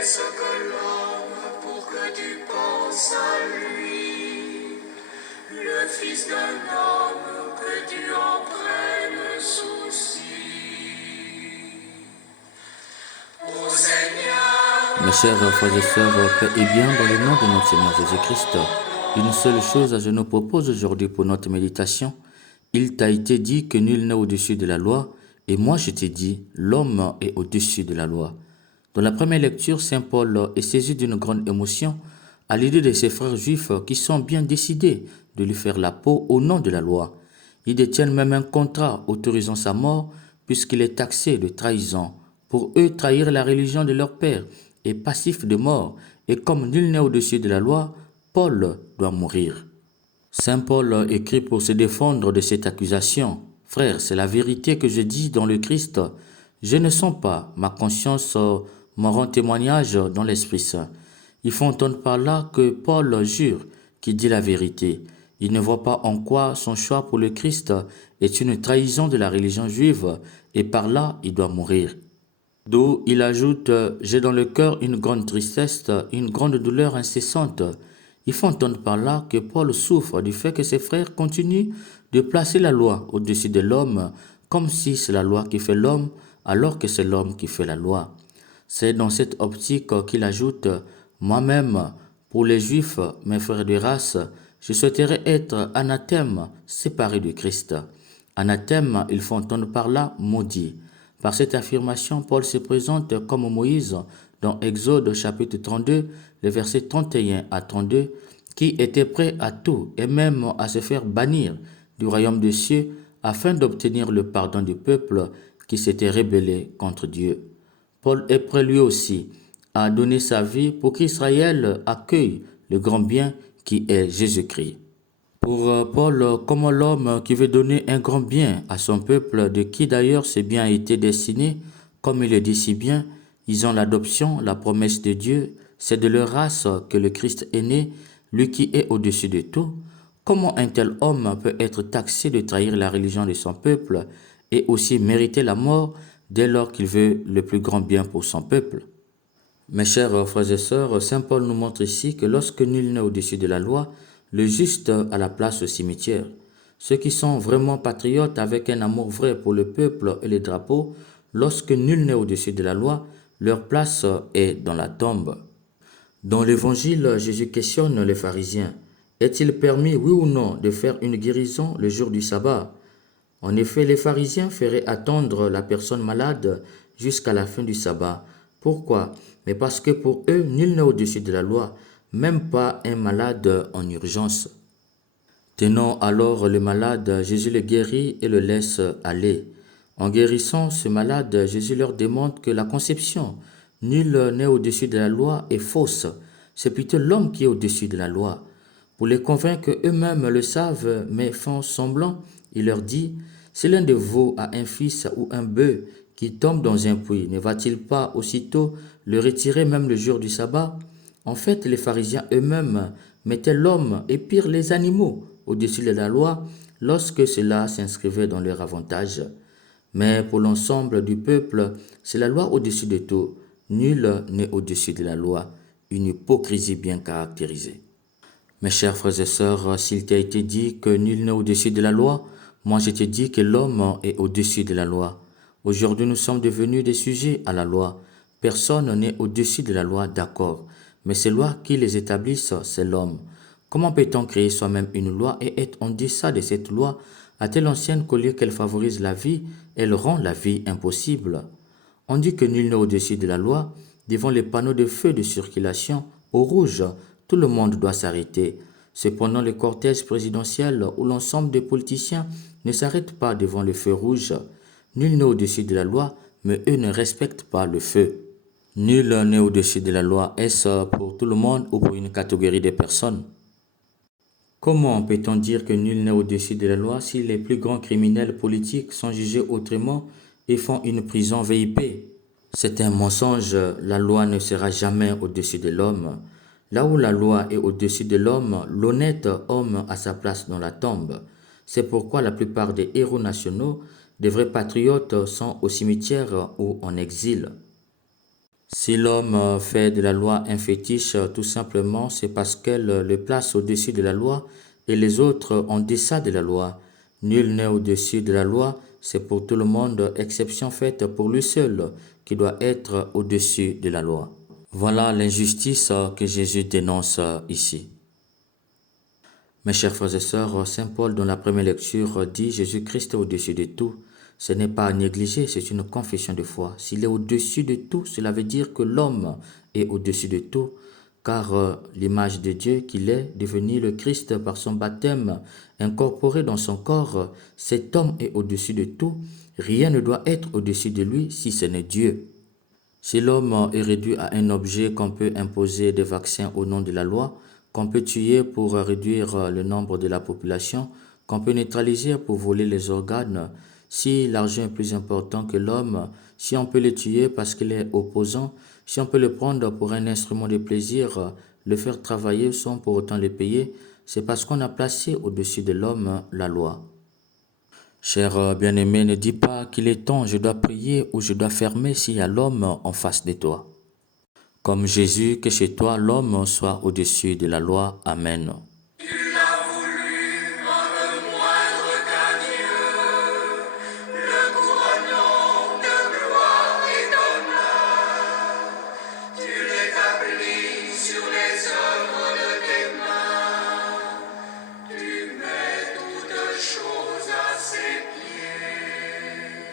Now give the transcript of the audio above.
est-ce que l'homme pour que tu penses à lui, le fils d'un homme que tu en prennes souci. Ô Seigneur, Mes chers frères et sœurs, paix et bien dans le nom de notre Seigneur Jésus-Christ. Une seule chose je nous propose aujourd'hui pour notre méditation. Il t'a été dit que nul n'est au-dessus de la loi, et moi je t'ai dit, l'homme est au-dessus de la loi. Dans la première lecture, Saint Paul est saisi d'une grande émotion à l'idée de ses frères juifs qui sont bien décidés de lui faire la peau au nom de la loi. Ils détiennent même un contrat autorisant sa mort puisqu'il est taxé de trahison. Pour eux, trahir la religion de leur père est passif de mort, et comme nul n'est au-dessus de la loi, Paul doit mourir. Saint Paul écrit pour se défendre de cette accusation. Frères, c'est la vérité que je dis dans le Christ. Je ne sens pas, ma conscience m'en rend témoignage dans l'Esprit Saint. Il faut entendre par là que Paul jure qu'il dit la vérité. Il ne voit pas en quoi son choix pour le Christ est une trahison de la religion juive, et par là il doit mourir. D'où il ajoute « J'ai dans le cœur une grande tristesse, une grande douleur incessante ». Il faut entendre par là que Paul souffre du fait que ses frères continuent de placer la loi au-dessus de l'homme, comme si c'est la loi qui fait l'homme, alors que c'est l'homme qui fait la loi. C'est dans cette optique qu'il ajoute « Moi-même, pour les Juifs, mes frères de race, je souhaiterais être anathème, séparé de Christ. » Anathème, il faut entendre par là maudit. Par cette affirmation, Paul se présente comme Moïse dans Exode chapitre 32, les versets 31 à 32, qui était prêt à tout et même à se faire bannir du royaume des cieux afin d'obtenir le pardon du peuple qui s'était rébellé contre Dieu. Paul est prêt lui aussi à donner sa vie pour qu'Israël accueille le grand bien qui est Jésus-Christ. Pour Paul, comme l'homme qui veut donner un grand bien à son peuple, de qui d'ailleurs ce bien a été destiné, comme il le dit si bien, ils ont l'adoption, la promesse de Dieu, c'est de leur race que le Christ est né, lui qui est au-dessus de tout. Comment un tel homme peut être taxé de trahir la religion de son peuple et aussi mériter la mort dès lors qu'il veut le plus grand bien pour son peuple? Mes chers frères et sœurs, Saint Paul nous montre ici que lorsque nul n'est au-dessus de la loi, le juste a la place au cimetière. Ceux qui sont vraiment patriotes avec un amour vrai pour le peuple et les drapeaux, lorsque nul n'est au-dessus de la loi, leur place est dans la tombe. Dans l'évangile, Jésus questionne les pharisiens. Est-il permis, oui ou non, de faire une guérison le jour du sabbat? En effet, les pharisiens feraient attendre la personne malade jusqu'à la fin du sabbat. Pourquoi? Mais parce que pour eux, nul n'est au-dessus de la loi, même pas un malade en urgence. Tenant alors le malade, Jésus le guérit et le laisse aller. En guérissant ce malade, Jésus leur démontre que la conception « nul n'est au-dessus de la loi » est fausse. C'est plutôt l'homme qui est au-dessus de la loi. Pour les convaincre eux-mêmes le savent, mais font semblant, il leur dit « Si l'un de vous a un fils ou un bœuf qui tombe dans un puits, ne va-t-il pas aussitôt le retirer même le jour du sabbat ?» En fait, les pharisiens eux-mêmes mettaient l'homme et pire les animaux au-dessus de la loi lorsque cela s'inscrivait dans leur avantage. Mais pour l'ensemble du peuple, c'est la loi au-dessus de tout. Nul n'est au-dessus de la loi. Une hypocrisie bien caractérisée. Mes chers frères et sœurs, s'il t'a été dit que nul n'est au-dessus de la loi, moi je te dis que l'homme est au-dessus de la loi. Aujourd'hui, nous sommes devenus des sujets à la loi. Personne n'est au-dessus de la loi, d'accord. Mais ces lois qui les établissent, c'est l'homme. Comment peut-on créer soi-même une loi et être en deçà de cette loi, à telle ancienne qu'au lieu qu'elle favorise la vie, elle rend la vie impossible? On dit que nul n'est au-dessus de la loi. Devant les panneaux de feu de circulation, au rouge, tout le monde doit s'arrêter. Cependant, le cortège présidentiel où l'ensemble des politiciens ne s'arrêtent pas devant le feu rouge. Nul n'est au-dessus de la loi, mais eux ne respectent pas le feu. Nul n'est au-dessus de la loi. Est-ce pour tout le monde ou pour une catégorie de personnes? Comment peut-on dire que nul n'est au-dessus de la loi si les plus grands criminels politiques sont jugés autrement et font une prison VIP? C'est un mensonge, la loi ne sera jamais au-dessus de l'homme. Là où la loi est au-dessus de l'homme, l'honnête homme a sa place dans la tombe. C'est pourquoi la plupart des héros nationaux, des vrais patriotes, sont au cimetière ou en exil. Si l'homme fait de la loi un fétiche, tout simplement, c'est parce qu'elle le place au-dessus de la loi et les autres en deçà de la loi. Nul n'est au-dessus de la loi, c'est pour tout le monde, exception faite pour lui seul, qui doit être au-dessus de la loi. Voilà l'injustice que Jésus dénonce ici. Mes chers frères et sœurs, Saint Paul, dans la première lecture, dit Jésus-Christ est au-dessus de tout. Ce n'est pas à négliger, c'est une confession de foi. S'il est au-dessus de tout, cela veut dire que l'homme est au-dessus de tout, car l'image de Dieu qu'il est, devenu le Christ par son baptême, incorporé dans son corps, cet homme est au-dessus de tout. Rien ne doit être au-dessus de lui si ce n'est Dieu. Si l'homme est réduit à un objet qu'on peut imposer des vaccins au nom de la loi, qu'on peut tuer pour réduire le nombre de la population, qu'on peut neutraliser pour voler les organes, si l'argent est plus important que l'homme, si on peut le tuer parce qu'il est opposant, si on peut le prendre pour un instrument de plaisir, le faire travailler sans pour autant le payer, c'est parce qu'on a placé au-dessus de l'homme la loi. Cher bien-aimé, ne dis pas qu'il est temps, je dois prier ou je dois fermer s'il y a l'homme en face de toi. Comme Jésus, que chez toi l'homme soit au-dessus de la loi. Amen.